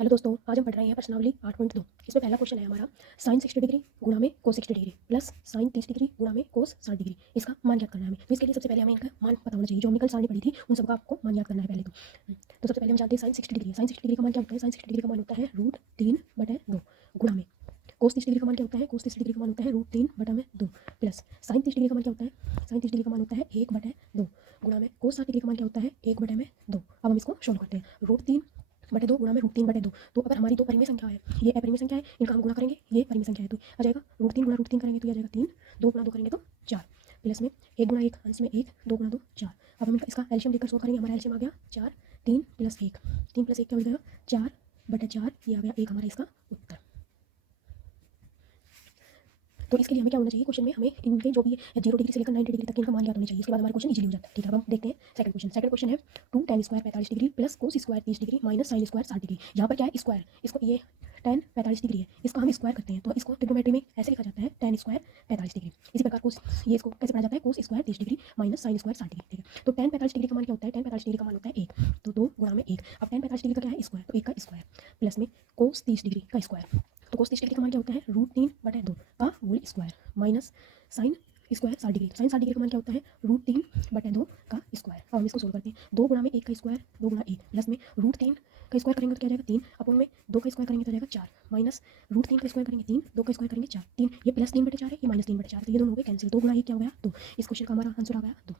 Hello दोस्तों, आज हम पढ़ रहे हैं प्रश्नावली 8.2। इसमें पहला क्वेश्चन है हमारा साइन 60 डिग्री गुणा में कोस 60 डिग्री प्लस साइन 30 डिग्री गुणा में कोस 60 डिग्री। इसका मान ज्ञात करना है हमें। तो इसके लिए सबसे पहले हमें इनका मान पता होना चाहिए। जो हमने कल सारणी पढ़ी थी उन सबका आपको मान ज्ञात करना है पहले तो सबसे पहले हम जानते हैं साइन 60 डिग्री। साइन 60 डिग्री का मान क्या होता है? साइन 60 डिग्री का मान होता है √3/2 गुणा में कोस 30 डिग्री का मान क्या होता है? कोस 30 डिग्री का मान होता है √3/2 प्लस साइन 30 डिग्री का मान क्या होता है? साइन 30 डिग्री का मान होता है 1/2 गुणा में कोस 60 डिग्री का मान क्या होता है? 1/2। अब हम इसको सोल्व करते हैं। √3/2 गुणा में √3/2। तो अगर हमारी दो परिमेय संख्या है, ये अपरिमेय संख्या है, इनका हम गुणा करेंगे, ये परिमेय संख्या है, तो आ जाएगा √3 गुणा √3 करेंगे तो ये आ जाएगा 3, 2 गुणा 2 करेंगे तो 4, प्लस में 1 गुणा 1 अंश में 1, 2 गुणा 2 4। अब हम इसका एलसीएम लेकर सोल्व करेंगे। हमारा एलसीएम आ गया 4, 3 प्लस 1, 3 प्लस 1 क्या हो जाएगा 4/4। ये आ गया एक हमारा इसका उत्तर। तो इसके लिए हमें क्या होना चाहिए? क्वेश्चन में हमें इनके जो भी 0 डिग्री से लेकर 90 डिग्री तक इनका मान ज्ञात होना चाहिए। इसके बाद हमारा क्वेश्चन इजीली हो जाता है। ठीक है, अब हम देखते हैं सेकंड क्वेश्चन। सेकंड क्वेश्चन है 2 tan square 45 degree plus cos square 30 degree minus sine square 60 degree. यहाँ पर क्या है? स्क्वायर। इसको ये tan 45 डिग्री है, इसका हम स्क्वायर करते हैं तो इसको ट्रिग्नोमेट्री में ऐसे लिखा जाता है tan स्क्वायर 45 डिग्री। इसी प्रकार कोस, ये इसको कैसे पढ़ा जाता है? Cos square 30 degree minus sine square 60 degree. ठीक है, तो tan 45 डिग्री का मान क्या होता है? tan 45 डिग्री का मान होता है 1, तो 2 गुणा में 1। अब tan 45 डिग्री का क्या है? स्क्वायर, तो 1 का स्क्वायर प्लस में कोस 30 डिग्री का स्क्वायर। तो कोस 30 डिग्री का मान क्या होता है? √3/2 का whole square minus sine square 60 degree. Sine 60 degree का मान क्या होता है? √3/2 का स्क्वायर। अब हम इसको सोल्व करते हैं। 2 गुणा में 1 का स्क्वायर, 2 गुणा 1 प्लस में √3 का स्क्वायर करेंगे तो क्या जाएगा 3, अपन में 2 का स्क्वायर करेंगे तो जाएगा 4, माइनस √3 का स्क्वायर करेंगे 3, 2 का स्क्वायर करेंगे 4, 3, ये प्लस 3/4 है, ये माइनस 3/4, तो ये दोनों हो गए कैंसिल। 2 गुणा 1 क्या हो गया 2। इस क्वेश्चन का हमारा आंसर आ गया 2।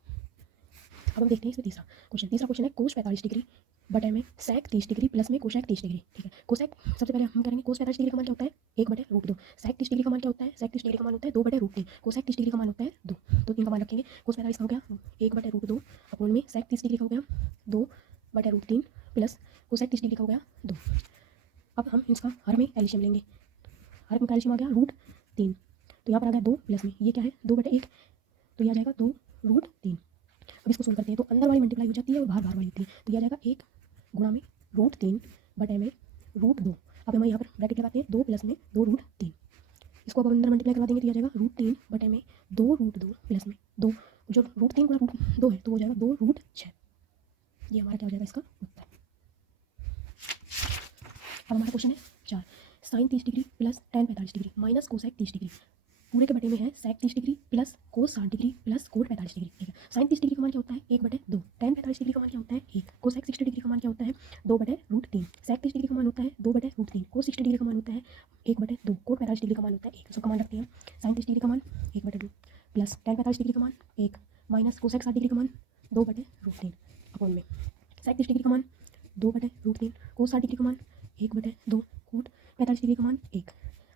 अब हम देखते हैं इसमें तीसरा क्वेश्चन। तीसरा क्वेश्चन है कोस 45 डिग्री बटे में सेक 30 डिग्री प्लस में कोशेक 30 डिग्री। ठीक है, कोसेक सबसे पहले हम करेंगे। कोस 45 डिग्री का मान क्या होता है? 1/√2। सेक 30 डिग्री का मान क्या होता है? सेक 30 डिग्री का मान होता है 2/√3। कोसेक 30 डिग्री का मान होता है 2, तो 3 का मान रखेंगे। कोस 45 का हो गया 1/√2 अपॉन में सेक 30 डिग्री का हो गया 2/√3 प्लस कोसेक 30 डिग्री का हो गया 2। अब हम इसका हर में एलसीएम लेंगे। हर में एलसीएम आ गया √3, तो यहाँ पर आ गया 2 प्लस में ये क्या है 2/1, तो यह आ जाएगा 2√3। अब इसको सोल्व करते हैं तो अंदर वाली मल्टीप्लाई हो जाती है और बाहर बाहर वाली होती है, तो यह आ जाएगा 1 गुणा में √3 बटे में √2। अब हम यहाँ पर ब्रैकेट लगाते हैं 2 प्लस में 2√3। इसको अब अंदर मल्टीप्लाई करवा देंगे तो यह आ जाएगा √3 बटे में 2√2 प्लस में 2, जो √3 गुणा √2 है तो हो जाएगा 2√6। ये हमारा क्या हो जाएगा इसका उत्तर। अब हमारा क्वेश्चन है 4, sine 30 degree plus tan 45 degree minus cosec 30 degree पूरे के बटे में है sec 30 degree plus cos 60 degree plus cot 45 degree. ठीक है, साइन 30 डिग्री का मान क्या होता है? 1/2। tan 45 डिग्री का मान क्या होता है? 1। कोसेक 60 डिग्री का मान क्या होता है? 2/√3। सेक 30 डिग्री का मान होता है 2/√3। कोस 60 डिग्री का मान होता है 1/2। कोट 45 डिग्री का मान होता है 1। सबका मान रखते हैं। साइन 30 डिग्री का मान 1/2 प्लस tan 45 डिग्री का मान 1 माइनस कोसेक 60 डिग्री का मान 2/√3 अपॉन में सेक 30 डिग्री का मान 2/√3, कोस 60 डिग्री का मान 1/2, कोट 45 डिग्री का मान 1।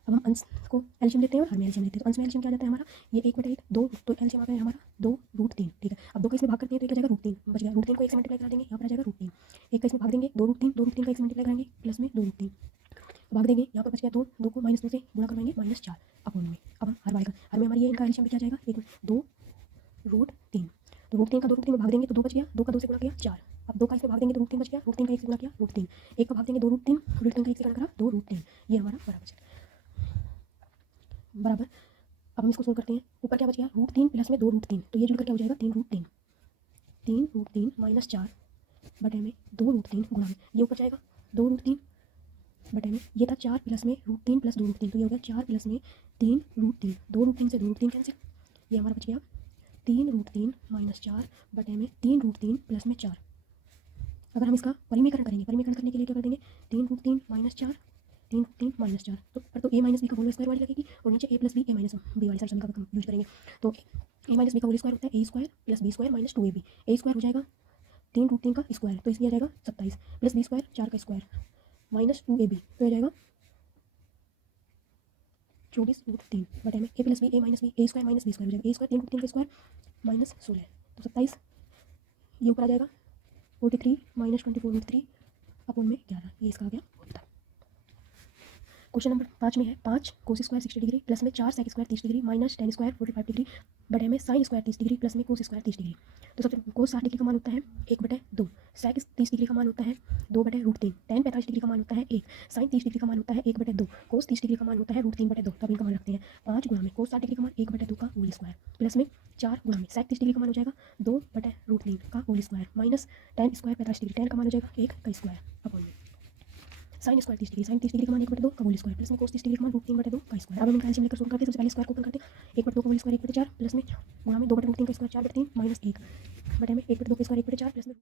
अब हम अंश को एलसीएम लेते हैं और हर में एलसीएम लेते हैं। तो अंश में एलसीएम क्या जाता है हमारा? ये 1/1 2, तो एलसीएम आ गया हमारा 2√3। ठीक है, अब 2 का इसमें भाग करते हैं तो एक आ जाएगा √3 बच गया। √3 को 1 से मल्टीप्लाई करा देंगे, यहाँ पर आ जाएगा √3। 1 का इसमें भाग देंगे 2√3, 2√3 का 1 से मल्टीप्लाई कराएंगे प्लस में 2√3 भाग देंगे, यहाँ पर बच गया 2, 2 को -2 से गुणा करवाएंगे -4 अपॉन में। अब हम हर वाले का हर में हमारी ये इनका एलसीएम क्या जाएगा 2√3, तो √3 का 2√3 में भाग देंगे तो 2 बच गया, 2 का 2 से गुणा किया 4। अब 2 का इसमें भाग देंगे तो √3 बच गया, √3 का 1 से गुणा किया √3, 1 का भाग देंगे 2√3, √3 का 1 से गुणा करा 2√3। ये हमारा बराबर। अब हम इसको सोल्व करते हैं। ऊपर क्या बच गया √3 प्लस में 2√3, तो ये जुड़कर क्या हो जाएगा 3√3, 3√3 माइनस 4 बटे में 2√3 गुणा में ये ऊपर जाएगा 2√3 बटे में ये था 4 प्लस में √3 प्लस 2√3, तो ये हो गया 4 प्लस में 3√3, 2√3 से 2√3 कैंसिल, ये हमारा बच गया 3√3 माइनस 4 बटे में 3√3 प्लस में 4। अगर हम इसका परिमेयकरण करेंगे, परिमेयकरण करने के लिए क्या कर देंगे 3√3 माइनस 4, 3√3 माइनस 4, तो पर तो a माइनस बी का होल स्क्वायर वाली लगेगी और नीचे a plus b a minus b वाली समीकरण का यूज करेंगे। तो a माइनस बी का होल स्क्वायर होता है a square plus b square minus 2ab। a square हो जाएगा 3√3 का स्क्वायर, तो इसलिए आ जाएगा 27 प्लस बी स्क्वायर 4 का स्क्वायर माइनस 2ab, तो आ जाएगा 24√3 बटे में a plus b a minus b a square minus b square हो जाएगा a स्क्वायर 3√3 का स्क्वायर माइनस 16, तो 27 ये ऊपर आ जाएगा 43 माइनस 24√3 अपॉन में 11। ये इसका आ गया उत्तर। क्वेश्चन नंबर 5 में है 5 कोस स्क्वायर 60 डिग्री प्लस में 4 sec square 30 degree minus tan square 45 degree बटे में साइन स्क्वायर 30 डिग्री प्लस में कोस स्क्वायर 30 डिग्री। तो सबसे कोस 60 डिग्री का मान होता है 1/2, सेक 30 डिग्री का मान होता है 2/√3, tan 45 डिग्री का मान होता है 1, साइन 30 डिग्री का मान होता है 1/2, कोस 30 डिग्री का मान होता है √3/2। तब इनका मान रखते हैं 5 गुणा में कोस 60 डिग्री का मान 1/2 का होल स्क्वायर प्लस में 4 गुणा में सेक 30 डिग्री का मान हो जाएगा 2/√3 का whole square minus tan square 45 degree, tan का मान हो जाएगा 1 का स्क्वायर अपॉन में sine square 30 degree, sine 30 degree का मान 1/2 का होल स्क्वायर प्लस में कोस 30 डिग्री का मान √3/2 का स्क्वायर। अब हम इनका एलसीएम लेकर सोल्व करते हैं। सबसे पहले स्क्वायर को ओपन करते हैं। 1/2 का होल स्क्वायर 1/4 प्लस में गुणा में 2/√3 का स्क्वायर 4/3 माइनस 1 बटे में 1/2 का स्क्वायर 1/4 प्लस में